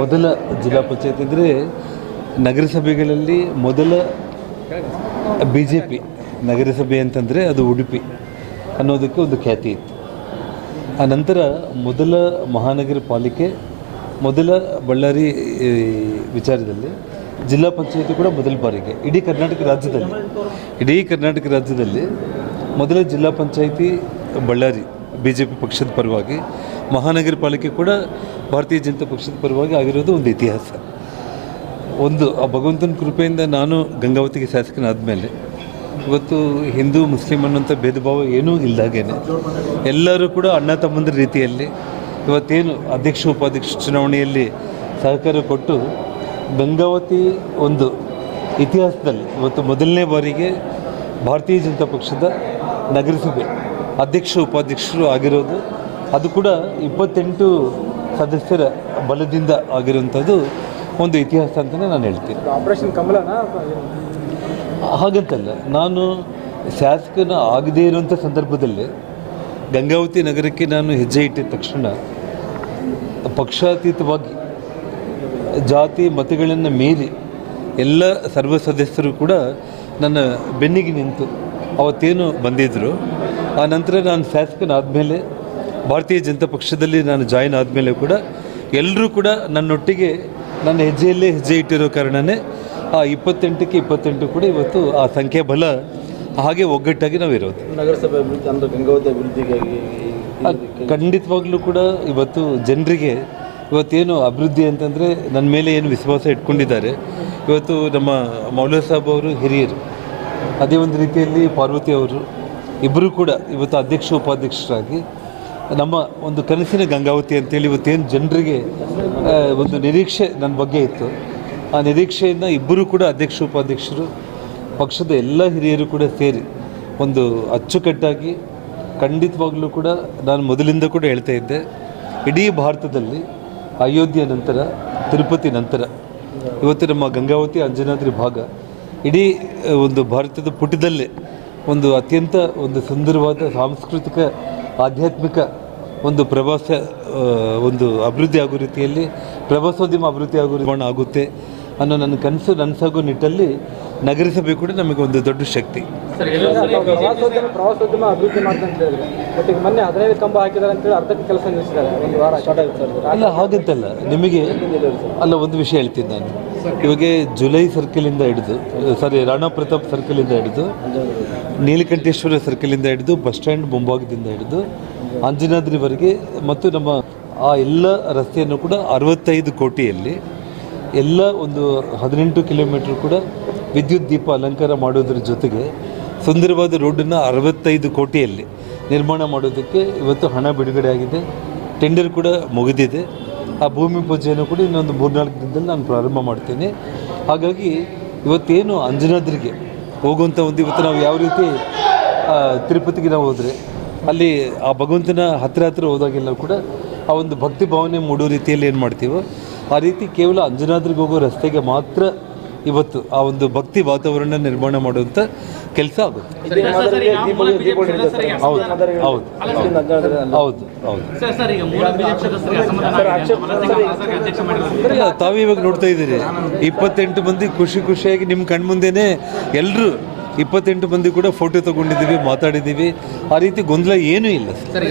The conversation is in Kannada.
ಮೊದಲ ಜಿಲ್ಲಾ ಪಂಚಾಯತ್ ಅಂದರೆ ನಗರಸಭೆಗಳಲ್ಲಿ ಮೊದಲ BJP ನಗರಸಭೆ ಅಂತಂದರೆ ಅದು ಉಡುಪಿ ಅನ್ನೋದಕ್ಕೆ ಒಂದು ಖ್ಯಾತಿ ಇತ್ತು. ಆ ನಂತರ ಮೊದಲ ಮಹಾನಗರ ಪಾಲಿಕೆ, ಮೊದಲ ಬಳ್ಳಾರಿ ವಿಚಾರದಲ್ಲಿ ಜಿಲ್ಲಾ ಪಂಚಾಯತಿ ಕೂಡ ಮೊದಲ ಬಾರಿಗೆ ಇಡೀ ಕರ್ನಾಟಕ ರಾಜ್ಯದಲ್ಲಿ ಮೊದಲ ಜಿಲ್ಲಾ ಪಂಚಾಯತಿ ಬಳ್ಳಾರಿ BJP ಪಕ್ಷದ ಪರವಾಗಿ, ಮಹಾನಗರ ಪಾಲಿಕೆ ಕೂಡ ಭಾರತೀಯ ಜನತಾ ಪಕ್ಷದ ಪರವಾಗಿ ಆಗಿರೋದು ಒಂದು ಇತಿಹಾಸ. ಒಂದು ಆ ಭಗವಂತನ ಕೃಪೆಯಿಂದ ನಾನು ಗಂಗಾವತಿಗೆ ಶಾಸಕನಾದ ಮೇಲೆ ಇವತ್ತು ಹಿಂದೂ ಮುಸ್ಲಿಂ ಅನ್ನೋಂಥ ಭೇದ ಭಾವ ಏನೂ ಇಲ್ದಾಗೇನೆ ಎಲ್ಲರೂ ಕೂಡ ಅಣ್ಣ ತಮ್ಮಂದ್ರ ರೀತಿಯಲ್ಲಿ ಇವತ್ತೇನು ಅಧ್ಯಕ್ಷ ಉಪಾಧ್ಯಕ್ಷ ಚುನಾವಣೆಯಲ್ಲಿ ಸಹಕಾರ ಕೊಟ್ಟು ಗಂಗಾವತಿ ಒಂದು ಇತಿಹಾಸದಲ್ಲಿ ಇವತ್ತು ಮೊದಲನೇ ಬಾರಿಗೆ ಭಾರತೀಯ ಜನತಾ ಪಕ್ಷದ ನಗರಸಭೆ ಅಧ್ಯಕ್ಷ ಉಪಾಧ್ಯಕ್ಷರು ಆಗಿರೋದು, ಅದು ಕೂಡ 28 ಸದಸ್ಯರ ಬಲದಿಂದ ಆಗಿರುವಂಥದ್ದು ಒಂದು ಇತಿಹಾಸ ಅಂತಲೇ ನಾನು ಹೇಳ್ತೀನಿ. ಆಪರೇಷನ್ ಕಮಲನಾ ಹಾಗಂತಲ್ಲ, ನಾನು ಶಾಸಕನ ಆಗದೇ ಇರುವಂಥ ಸಂದರ್ಭದಲ್ಲಿ ಗಂಗಾವತಿ ನಗರಕ್ಕೆ ನಾನು ಹೆಜ್ಜೆ ಇಟ್ಟಿದ ತಕ್ಷಣ ಪಕ್ಷಾತೀತವಾಗಿ ಜಾತಿ ಮತಗಳನ್ನು ಮೀರಿ ಎಲ್ಲ ಸರ್ವ ಸದಸ್ಯರು ಕೂಡ ನನ್ನ ಬೆನ್ನಿಗೆ ನಿಂತು ಅವತ್ತೇನು ಬಂದಿದ್ದರು. ಆ ನಂತರ ನಾನು ಶಾಸಕನಾದಮೇಲೆ ಭಾರತೀಯ ಜನತಾ ಪಕ್ಷದಲ್ಲಿ ನಾನು ಜಾಯಿನ್ ಆದಮೇಲೆ ಕೂಡ ಎಲ್ಲರೂ ಕೂಡ ನನ್ನೊಟ್ಟಿಗೆ ನನ್ನ ಹೆಜ್ಜೆಯಲ್ಲೇ ಹೆಜ್ಜೆ ಇಟ್ಟಿರೋ ಕಾರಣವೇ ಆ 28ಕ್ಕೆ 28 ಕೂಡ ಇವತ್ತು ಆ ಸಂಖ್ಯೆ ಬಲ ಹಾಗೆ ಒಗ್ಗಟ್ಟಾಗಿ ನಾವಿರೋದು. ನಗರಸಭೆ ಅಭಿವೃದ್ಧಿ ಅಂದರೆ ಗಂಗಾವತಿ ಅಭಿವೃದ್ಧಿಗಾಗಿ ಖಂಡಿತವಾಗ್ಲೂ ಕೂಡ ಇವತ್ತು ಜನರಿಗೆ ಇವತ್ತೇನು ಅಭಿವೃದ್ಧಿ ಅಂತಂದರೆ ನನ್ನ ಮೇಲೆ ಏನು ವಿಶ್ವಾಸ ಇಟ್ಕೊಂಡಿದ್ದಾರೆ. ಇವತ್ತು ನಮ್ಮ ಮೌಲಾ ಸಾಬ್ ಅವರು ಹಿರಿಯರು, ಅದೇ ಒಂದು ರೀತಿಯಲ್ಲಿ ಪಾರ್ವತಿ ಅವರು ಇಬ್ಬರು ಕೂಡ ಇವತ್ತು ಅಧ್ಯಕ್ಷ ಉಪಾಧ್ಯಕ್ಷರಾಗಿ ನಮ್ಮ ಒಂದು ಕನಸಿನ ಗಂಗಾವತಿ ಅಂತೇಳಿ ಇವತ್ತೇನು ಜನರಿಗೆ ಒಂದು ನಿರೀಕ್ಷೆ ನನ್ನ ಬಗ್ಗೆ ಇತ್ತು, ಆ ನಿರೀಕ್ಷೆಯನ್ನು ಇಬ್ಬರು ಕೂಡ ಅಧ್ಯಕ್ಷ ಉಪಾಧ್ಯಕ್ಷರು ಪಕ್ಷದ ಎಲ್ಲ ಹಿರಿಯರು ಕೂಡ ಸೇರಿ ಒಂದು ಅಚ್ಚುಕಟ್ಟಾಗಿ ಖಂಡಿತವಾಗ್ಲೂ ಕೂಡ ನಾನು ಮೊದಲಿಂದ ಕೂಡ ಹೇಳ್ತಾ ಇದ್ದೆ, ಇಡೀ ಭಾರತದಲ್ಲಿ ಅಯೋಧ್ಯೆ ನಂತರ ತಿರುಪತಿ ನಂತರ ಇವತ್ತು ನಮ್ಮ ಗಂಗಾವತಿ ಅಂಜನಾದ್ರಿ ಭಾಗ ಇಡೀ ಒಂದು ಭಾರತದ ಪುಟದಲ್ಲೇ ಒಂದು ಅತ್ಯಂತ ಒಂದು ಸುಂದರವಾದ ಸಾಂಸ್ಕೃತಿಕ ಆಧ್ಯಾತ್ಮಿಕ ಒಂದು ಪ್ರವಾಸ ಒಂದು ಅಭಿವೃದ್ಧಿ ಆಗೋ ರೀತಿಯಲ್ಲಿ ಪ್ರವಾಸೋದ್ಯಮ ಅಭಿವೃದ್ಧಿ ಆಗುತ್ತೆ ಅನ್ನೋ ನನ್ನ ಕನಸು ನನಸಾಗೋ ನಿಟ್ಟಲ್ಲಿ ನಗರಸಭೆ ಕೂಡ ನಮಗೆ ಒಂದು ದೊಡ್ಡ ಶಕ್ತಿ. ಪ್ರವಾಸೋದ್ಯಮ ಅಭಿವೃದ್ಧಿ ಮಾಡ್ತಾ ಅಂತ ಹೇಳಿದ್ರೆ ಬಟ್ ಈಗ ಮೊನ್ನೆ 15 ಕಂಬ ಹಾಕಿದ್ದಾರೆ ಅಂತೇಳಿ ಅರ್ಧಕ್ಕೆ ಕೆಲಸ ನಿಲ್ಲಿಸಿದ್ದಾರೆ, ಒಂದು ವಾರ ಸ್ಟಾರ್ಟ್ ಆಗುತ್ತೆ ಸರ್. ಅಲ್ಲ ಹಾಗಂತಲ್ಲ, ನಿಮಗೆ ಅಲ್ಲ ಒಂದು ವಿಷಯ ಹೇಳ್ತೀನಿ ನಾನು. ಇವಾಗ ಜುಲೈ ಸರ್ಕಲಿಂದ ಹಿಡಿದು ರಾಣಾ ಪ್ರತಾಪ್ ಸರ್ಕಲಿಂದ ಹಿಡಿದು ನೀಲಕಂಠೇಶ್ವರ ಸರ್ಕಲಿಂದ ಹಿಡಿದು ಬಸ್ ಸ್ಟ್ಯಾಂಡ್ ಮುಂಭಾಗದಿಂದ ಹಿಡಿದು ಅಂಜನಾದ್ರಿವರೆಗೆ ಮತ್ತು ನಮ್ಮ ಆ ಎಲ್ಲ ರಸ್ತೆಯನ್ನು ಕೂಡ 65 ಕೋಟಿಯಲ್ಲಿ ಎಲ್ಲ ಒಂದು 18 ಕಿಲೋಮೀಟ್ರ್ ಕೂಡ ವಿದ್ಯುತ್ ದೀಪ ಅಲಂಕಾರ ಮಾಡೋದ್ರ ಜೊತೆಗೆ ಸುಂದರವಾದ ರೋಡನ್ನು 65 ಕೋಟಿಯಲ್ಲಿ ನಿರ್ಮಾಣ ಮಾಡೋದಕ್ಕೆ ಇವತ್ತು ಹಣ ಬಿಡುಗಡೆ ಆಗಿದೆ. ಟೆಂಡರ್ ಕೂಡ ಮುಗಿದಿದೆ. ಆ ಭೂಮಿ ಪೂಜೆಯನ್ನು ಕೂಡ ಇನ್ನೊಂದು 3-4 ದಿನದಲ್ಲಿ ನಾನು ಪ್ರಾರಂಭ ಮಾಡ್ತೀನಿ. ಹಾಗಾಗಿ ಇವತ್ತೇನು ಅಂಜನಾದ್ರಿಗೆ ಹೋಗುವಂಥ ಒಂದು ಇವತ್ತು ನಾವು ಯಾವ ರೀತಿ ತಿರುಪತಿಗೆ ನಾವು ಹೋದರೆ ಅಲ್ಲಿ ಆ ಭಗವಂತನ ಹತ್ತಿರ ಹೋದಾಗೆಲ್ಲ ಕೂಡ ಆ ಒಂದು ಭಕ್ತಿ ಭಾವನೆ ಮೂಡೋ ರೀತಿಯಲ್ಲಿ ಏನು ಮಾಡ್ತೀವೋ ಆ ರೀತಿ ಕೇವಲ ಅಂಜನಾದ್ರಿಗೆ ಹೋಗೋ ರಸ್ತೆಗೆ ಮಾತ್ರ ಇವತ್ತು ಆ ಒಂದು ಭಕ್ತಿ ವಾತಾವರಣ ನಿರ್ಮಾಣ ಮಾಡುವಂಥ ಕೆಲಸ ಆಗುತ್ತೆ. ಹೌದು ಹೌದು ಹೌದು ಹೌದು ತಾವು ಇವಾಗ ನೋಡ್ತಾ ಇದ್ದೀರಿ 28 ಮಂದಿ ಖುಷಿಯಾಗಿ ನಿಮ್ಮ ಕಣ್ಮುಂದೆನೇ ಎಲ್ಲರೂ 28 ಮಂದಿ ಕೂಡ ಫೋಟೋ ತೊಗೊಂಡಿದ್ದೀವಿ, ಮಾತಾಡಿದ್ದೀವಿ. ಆ ರೀತಿ ಗೊಂದಲ ಏನೂ ಇಲ್ಲ ಸರ್.